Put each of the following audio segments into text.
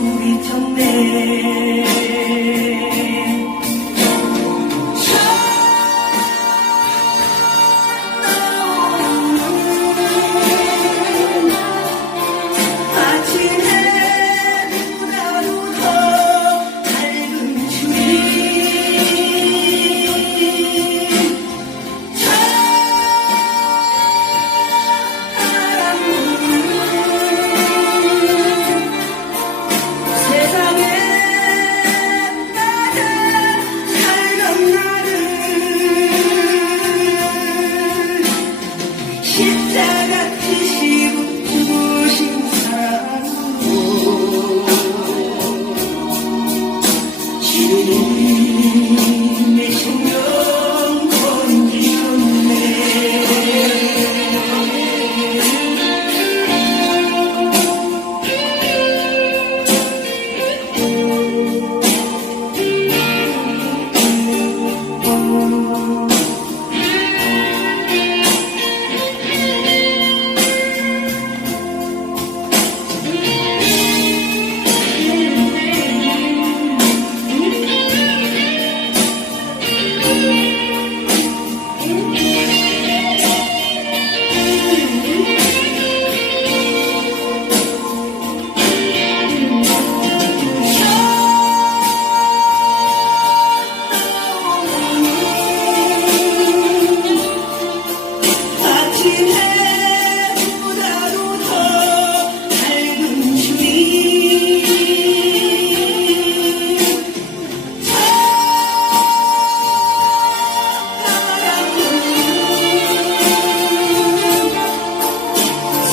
우리 청내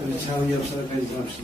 우리 자원협상까지 합시다.